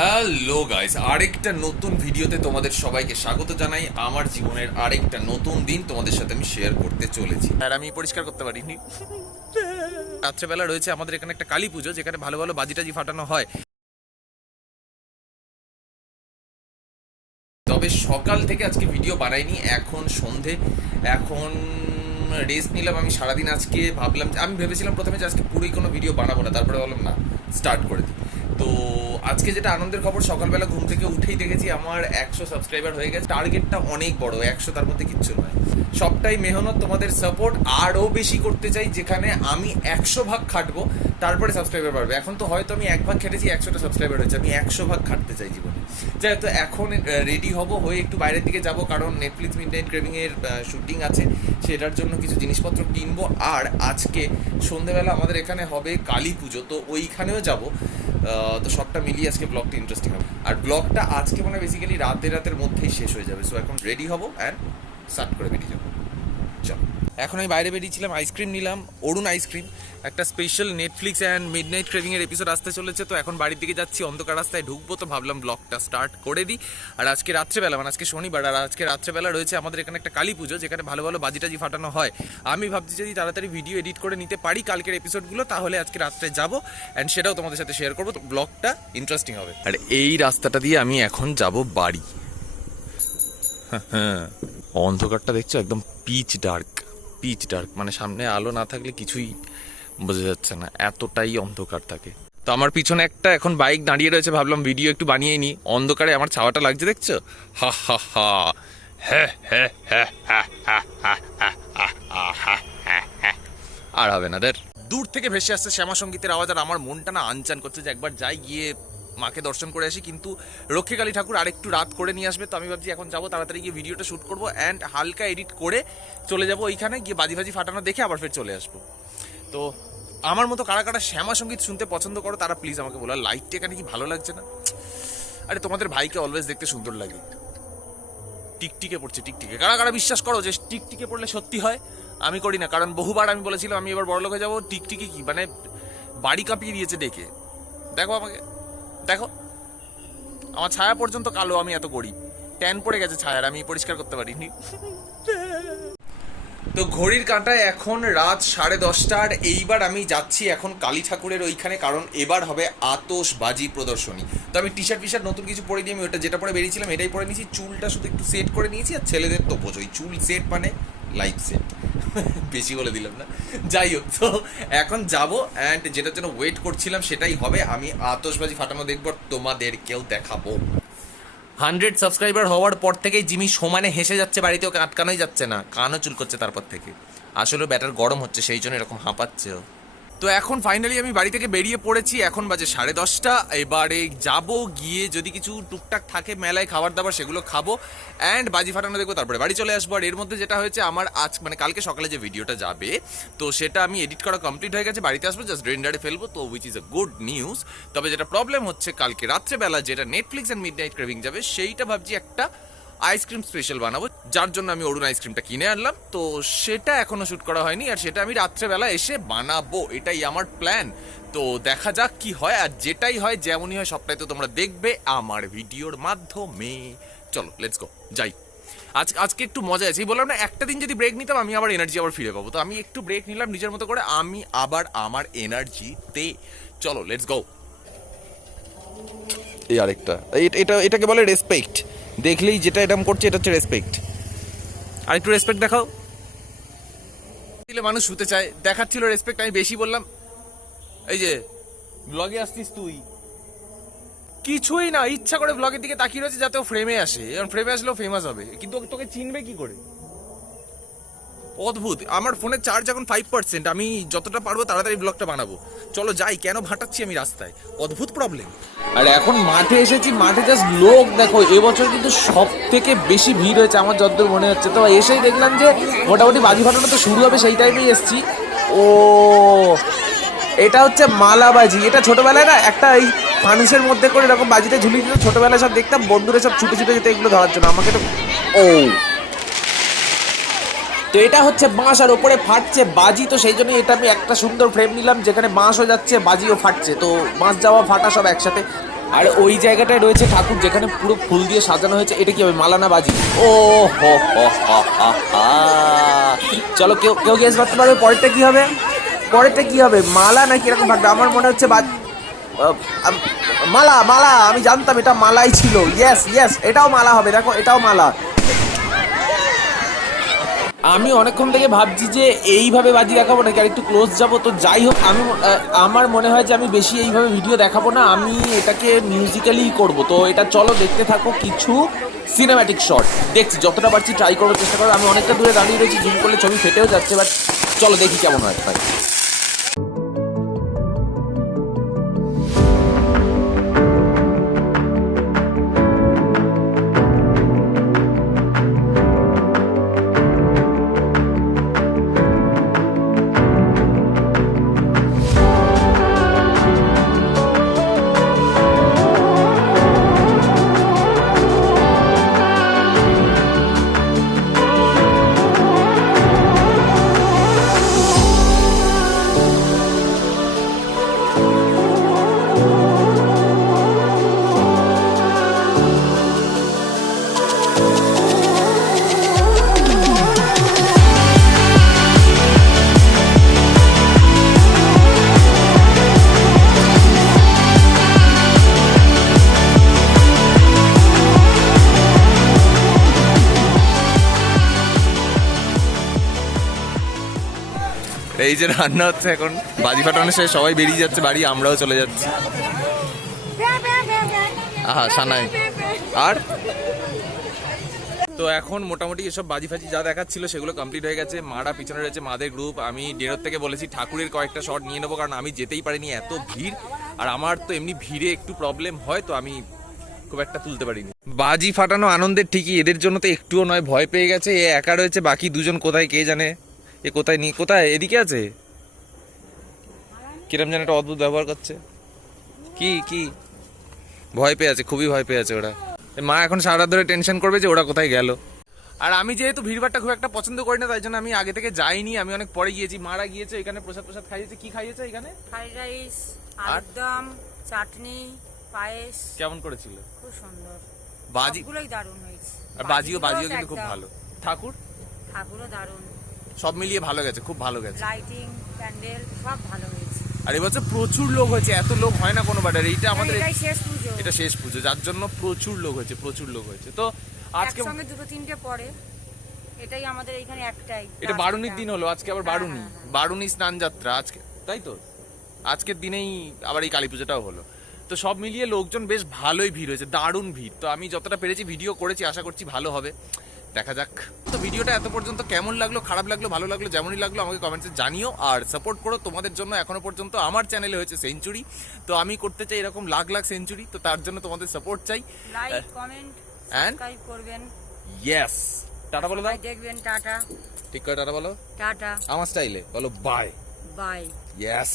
Hello guys আরেকটা নতুন ভিডিওতে তোমাদের সবাইকে স্বাগত জানাই। আমার জীবনের আরেকটা নতুন দিন তোমাদের সাথে আমি শেয়ার করতে চলেছি। আর আমি পরিষ্কার করতে পারিনি। রাত্রেবেলা রয়েছে আমাদের এখানে একটা কালী পুজো, যেখানে ভালো ভালো বাজি টাজি ফাটানো হয়। তবে সকাল থেকে আজকে ভিডিও বানাইনি, এখন সন্ধে। এখন রেস্ট নিলাম আমি। সারাদিন আজকে ভাবলাম আমি ভেবেছিলাম প্রথমে যে আজকে পুরোই কোনো ভিডিও বানাবো না, তারপরে বললাম না। স্টার্ট করে দিই। তো আজকে যেটা আনন্দের খবর, সকালবেলা ঘুম থেকে উঠেই দেখেছি আমার একশো সাবস্ক্রাইবার হয়ে গেছে। টার্গেটটা অনেক বড়, একশো তার মধ্যে কিচ্ছু নয়। সবটাই মেহনত, তোমাদের সাপোর্ট আরও বেশি করতে চাই, যেখানে আমি একশো ভাগ খাটবো, তারপরে সাবস্ক্রাইবার বাড়বে। এখন তো হয়তো আমি এক ভাগ খেটেছি, একশোটা সাবস্ক্রাইবার হয়েছে, আমি একশো ভাগ খাটতে চাই জীবনে। যাই তো এখন রেডি হব, হয়ে একটু বাইরের দিকে যাব, কারণ নেটফ্লিক্স মিড নাইট ক্রেভিং এর শুটিং আছে, সেটার জন্য কিছু জিনিসপত্র কিনবো। আর আজকে সন্ধেবেলা আমাদের এখানে হবে কালী পুজো, তো ওইখানেও যাব। তো সবটা মিলিয়ে আজকে ব্লগটা ইন্টারেস্টিং হবে। আর ব্লগটা আজকে মানে বেসিক্যালি রাতে রাতের মধ্যেই শেষ হয়ে যাবে। সো এখন রেডি হব অ্যান্ড স্টার্ট করে বেরিয়ে যাব। চল এখন আমি বাইরে বেরিয়েছিলাম আইসক্রিম নিলাম, অরুণ আইসক্রিম একটা special Netflix and midnight craving এর এপিসোড আসতে চলেছে, তো এখন বাড়ির দিকে যাচ্ছি, অন্ধকার রাস্তায় ঢুকবো, তো ভাবলাম ব্লগটা স্টার্ট করে দিই। আর আজকে রাত্রেবেলা মানে আজকে শনিবার, আর আজকে রাত্রেবেলা রয়েছে আমাদের এখানে একটা কালী পুজো, যেখানে ভালো ভালো বাজি টাজি ফাটানো হয়। আমি ভাবছি যদি তাড়াতাড়ি ভিডিও এডিট করে নিতে পারি কালকের এপিসোডগুলো তাহলে আজকে রাত্রে যাব অ্যান্ড সেটাও তোমাদের সাথে শেয়ার করব, তো ব্লগটা ইন্টারেস্টিং হবে। আর এই রাস্তাটা দিয়ে আমি এখন যাব বাড়ি। অন্ধকারটা দেখছ, একদম পিচ ডার্ক পিচ ডার্ক মানে সামনে আলো না থাকলে কিছুই বোঝা যাচ্ছে না, এতটাই অন্ধকার থাকে। তো আমার পিছনে একটা এখন বাইক দাঁড়িয়ে রয়েছে, ভাবলাম ভিডিও একটু বানিয়ে নিই। অন্ধকারে আমার ছাওয়াটা লাগছে, দেখছ? হা হা হা। হ্যাঁ হ্যাঁ হ্যাঁ হ্যাঁ হ্যাঁ হ্যাঁ হ্যাঁ হ্যাঁ হ্যাঁ হ্যাঁ হ্যাঁ আর হবে না, দের। দূর থেকে ভেসে আসছে শ্যামা সঙ্গীতের আওয়াজ, আর আমার মনটা না আনচান করছে যে একবার যাই গিয়ে মাকে দর্শন করে আসি, কিন্তু রক্ষীকালী ঠাকুর আরেকটু রাত করে নিয়ে আসবে, তো আমি ভাবছি এখন যাব, তাড়াতাড়ি গিয়ে ভিডিওটা শ্যুট করব অ্যান্ড হালকা এডিট করে চলে যাব ওইখানে, গিয়ে বাজি ফাজি ফাটানো দেখে আবার ফের চলে আসব। তো আমার মতো কারা কারা শ্যামা সংগীত শুনতে পছন্দ করো, তারা প্লিজ আমাকে বলো লাইটটা এখানে কি ভালো লাগছে না? আরে তোমাদের ভাইকে অলওয়েজ দেখতে সুন্দর লাগে। টিকটিকে পড়ছে, টিকটিকে। কারা কারা বিশ্বাস করো যে টিকটিকে পড়লে সত্যি হয়? আমি করি না, কারণ বহুবার আমি বলেছিলাম আমি এবার বড়লোক হয়ে যাব, টিকটিকে কি মানে বাড়ি কাঁপিয়ে দিয়েছে ডেকে দেখো আমাকে। দেখো, আমার ছায়া পর্যন্ত কালো, আমি এত করি ট্যান পড়ে গেছে ছায়ার, আমি পরিষ্কার করতে পারিনি। তো ঘড়ির কাঁটায় এখন রাত সাড়ে দশটার, এইবার আমি যাচ্ছি এখন কালী ঠাকুরের ওইখানে, কারণ এবার হবে আতশবাজি প্রদর্শনী। তো আমি টি শার্ট ফিশার্ট নতুন কিছু পরে নিয়ে আমি ওটা যেটা পরে বেরিয়েছিলাম, এটাই পরে নিয়েছি। চুলটা শুধু একটু সেট করে নিয়েছি, আর ছেলেদের তো বোঝোই, চুল সেট মানে লাইফ সেট বেশি বলে দিলাম না। যাই হোক, তো এখন যাব অ্যান্ড যেটার জন্য ওয়েট করছিলাম সেটাই হবে। আমি আতসবাজি ফাটানো দেখব, তোমাদেরকেও দেখাবো। হান্ড্রেড সাবস্ক্রাইবার হওয়ার পর থেকেই জিমি সমানে হেসে যাচ্ছে বাড়িতে ওকে আটকানোই যাচ্ছে না। কানও চুল করছে তারপর থেকে। আসলে ব্যাটার গরম হচ্ছে, সেই জন্য এরকম হাঁপাচ্ছেও। তো এখন ফাইনালি আমি বাড়ি থেকে বেরিয়ে পড়েছি, এখন বাজে সাড়ে দশটা। এবারে যাব গিয়ে যদি কিছু টুকটাক থাকে মেলায় খাবার দাবার, সেগুলো খাব। অ্যান্ড বাজি ফাটানো দেখব, তারপরে বাড়ি চলে আসব। আর এর মধ্যে যেটা হয়েছে, আমার আজ মানে কালকে সকালে যে ভিডিওটা যাবে, তো সেটা আমি এডিট করা কমপ্লিট হয়ে গেছে। বাড়িতে আসব জাস্ট রেন্ডারে ফেলব, তো which is a good news তবে যেটা প্রবলেম হচ্ছে, কালকে রাত্রেবেলা যেটা Netflix and midnight craving যাবে, সেইটা ভাবছি একটা আইসক্রিম স্পেশাল বানাবো, যার জন্য আমি অরুণ আইসক্রিমটা কিনে আনলাম। তো সেটা এখনও শ্যুট করা হয়নি, আর সেটা আমি রাত্রেবেলা এসে বানাবো, এটাই আমার প্ল্যান তো দেখা যাক কি হয়, আর যেটাই হয়, যেমনই হয়, সবটাই তো তোমরা দেখবে আমার ভিডিওর মাধ্যমে। চলো লেটস গো যাই। আজ, আজকে একটু মজা আছে বললাম না, একটা দিন যদি ব্রেক নিতাম, আমি আবার এনার্জি আবার ফিরে পাবো। তো আমি একটু ব্রেক নিলাম, নিজের মতো করে, আমি আবার আমার এনার্জিতে চলো লেটস গো এই আরেকটা এটা, এটাকে বলে রেসপেক্ট দেখলেই যেটা এরকম করছে, এটা হচ্ছে রেসপেক্ট আর একটু রেসপেক্ট দেখাও। দিলে মানুষ শুতে চায়। দেখাচ্ছিল রেসপেক্ট আমি বেশি বললাম। এই যে ব্লগে আসছিস তুই। কিছুই না, ইচ্ছা করে ব্লগের দিকে তাকিয়ে রয়েছে যাতে ও ফ্রেমে আসে। এবং ফ্রেমে আসলেও ফেমাস হবে। কিন্তু তোকে চিনবে কি করে? অদ্ভুত। আমার ফোনের চার্জ এখন ফাইভ পার্সেন্ট আমি যতটা পারব তাড়াতাড়ি ব্লগটা বানাবো। চলো যাই, কেন ভাটাচ্ছি আমি রাস্তায়? অদ্ভুত প্রবলেম আর এখন মাঠে এসেছি, মাঠে জাস্ট লোক, দেখো, এবছর কিন্তু সব থেকে বেশি ভিড় হয়েছে আমার যতদূর মনে হচ্ছে। তো এসেই দেখলাম যে মোটামুটি বাজি ফাটানো তো শুরু হবে সেই টাইমেই এসেছি। ও, এটা হচ্ছে মালাবাজি। এটা ছোটবেলায় না একটা এই ফানুসের মধ্যে করে এরকম বাজিটা ঝুলিয়ে দিত, ছোটবেলায় সব দেখতাম, বন্ধুরা সব ছুটে ছুটে যেতে এগুলো ধরার জন্য। আমাকে তো ও। তো এটা হচ্ছে বাঁশ আর ওপরে ফাটছে বাজি, তো সেই জন্য এটা আমি একটা সুন্দর ফ্রেম নিলাম যেখানে বাঁশও যাচ্ছে, বাজিও ফাটছে। তো বাঁশ যাওয়া ফাটা সব একসাথে। আর ওই জায়গাটায় রয়েছে ঠাকুর যেখানে পুরো ফুল দিয়ে সাজানো হয়েছে, এটা কি হবে, মালানা বাজি? ও হো। চলো, কেউ কেউ গেস করতে পারবে পরেরটা কি হবে? পরেরটা কি হবে, মালা নাকি এরকম থাকবে আমার মনে হচ্ছে বাজ মালা মালা, আমি জানতাম এটা মালাই ছিল। ইয়েস ইয়েস এটাও মালা হবে, দেখো, এটাও মালা। আমি অনেকক্ষণ থেকে ভাবছি যে এইভাবে বাজি দেখাবো নাকি আর একটু ক্লোজ যাব। তো যাই হোক, আমি আমার মনে হয় যে আমি বেশি এইভাবে ভিডিও দেখাবো না, আমি এটাকে মিউজিক্যালি করব। তো এটা চলো দেখতে থাকো কিছু সিনেম্যাটিক শট দেখছি, যতটা পারছি ট্রাই করার চেষ্টা করো। আমি অনেকটা দূরে দাঁড়িয়ে রয়েছি জুম করলে ছবি ফেটেও যাচ্ছে বাট চলো দেখি কেমন হয়। এই যে রান্না হচ্ছে এখন, বাজি ফাটানোর শেষে, সবাই বেরিয়ে যাচ্ছে, বাড়ি, আমরাও চলে যাচ্ছি। আহা সানাই আর? তো এখন মোটামুটি এসব বাজি ফাজি যা দেখাচ্ছিল সেগুলো কমপ্লিট হয়ে গেছে। মারা পিছনে রয়েছে মাদের গ্রুপ আমি ডেরোর থেকে বলেছি, ঠাকুরের কয়েকটা শট নিয়ে নেব, কারণ আমি যেতেই পারিনি, এত ভিড়। আর আমার তো এমনি ভিড়ে একটু প্রবলেম হয়, তো আমি খুব একটা তুলতে পারিনি। বাজি ফাটানো আনন্দের ঠিকই, এদের জন্য তো একটুও নয়, ভয় পেয়ে গেছে, এ একা রয়েছে, বাকি দুজন কোথায়, কে জানে? এ কোথায় নি কোথায়? এদিকে আছে? কিরম যেন একটা অদ্ভুত ব্যবহার করছে। কি কি? ভয় পেয়ে আছে খুবই ভয় পেয়ে আছে ওরা। মা এখন সারা ধরে টেনশন করবে যে ওরা কোথায় গেল। আর আমি যেহেতু ভিড়ভাড়টা খুব একটা পছন্দ করি না তাই জন্য আমি আগে থেকে যাইনি আমি অনেক পরে গিয়েছি। মারা গিয়েছে এখানে প্রসাদ প্রসাদ খাইয়েছে। কি খাইয়েছে এখানে? ফ্রাইড রাইস আর? আলুর দম চাটনি পায়েস। কেমন করেছিল? খুব সুন্দর। বাজি সবগুলোই দারুণ হয়েছে। আর বাজিও বাজিও কিন্তু খুব ভালো। ঠাকুর? ঠাকুরও দারুণ। সব মিলিয়ে ভালো গেছে খুব ভালো গেছে। লাইটিং প্যান্ডেল সব ভালো হয়েছে। আর এবছর প্রচুর লোক হয়েছে এত লোক হয় না কোনো বাটার এইটা আমাদের এটাই শেষ পুজো। এটা শেষ পুজো যার জন্য প্রচুর লোক হয়েছে প্রচুর লোক হয়েছে। তো আজকে একসঙ্গে দুটো তিনটে পরে এটাই আমাদের এখানে একটাই এটা বারুনির দিন হলো আজকে আবার হ্যাঁ, বারুনি হ্যাঁ, হ্যাঁ। বারুনি স্নান যাত্রা আজকে তাই তো? আজকের দিনেই আবার এই কালী পুজোটাও হলো। তো সব মিলিয়ে লোকজন বেশ ভালোই ভিড় হয়েছে দারুণ ভিড়। তো আমি যতটা পেরেছি ভিডিও করেছি আশা করছি ভালো হবে। দেখা যাক। তো ভিডিওটা এত পর্যন্ত কেমন লাগল খারাপ লাগল ভালো লাগল যেমনই লাগল আমাকে কমেন্টসে জানিও আর সাপোর্ট করো তোমাদের জন্য এখনও পর্যন্ত। আমার চ্যানেলে হয়েছে সেঞ্চুরি তো আমি করতে চাই এরকম লাখ লাখ সেঞ্চুরি তো তার জন্য তোমাদের সাপোর্ট চাই। লাইক কমেন্ট সাবস্ক্রাইব করবেন। ইয়েস টাটা বলো দাও। দেখবেন টাটা। ঠিক করে টাটা বলো। টাটা। আমার স্টাইলে বলো বাই বাই ইয়েস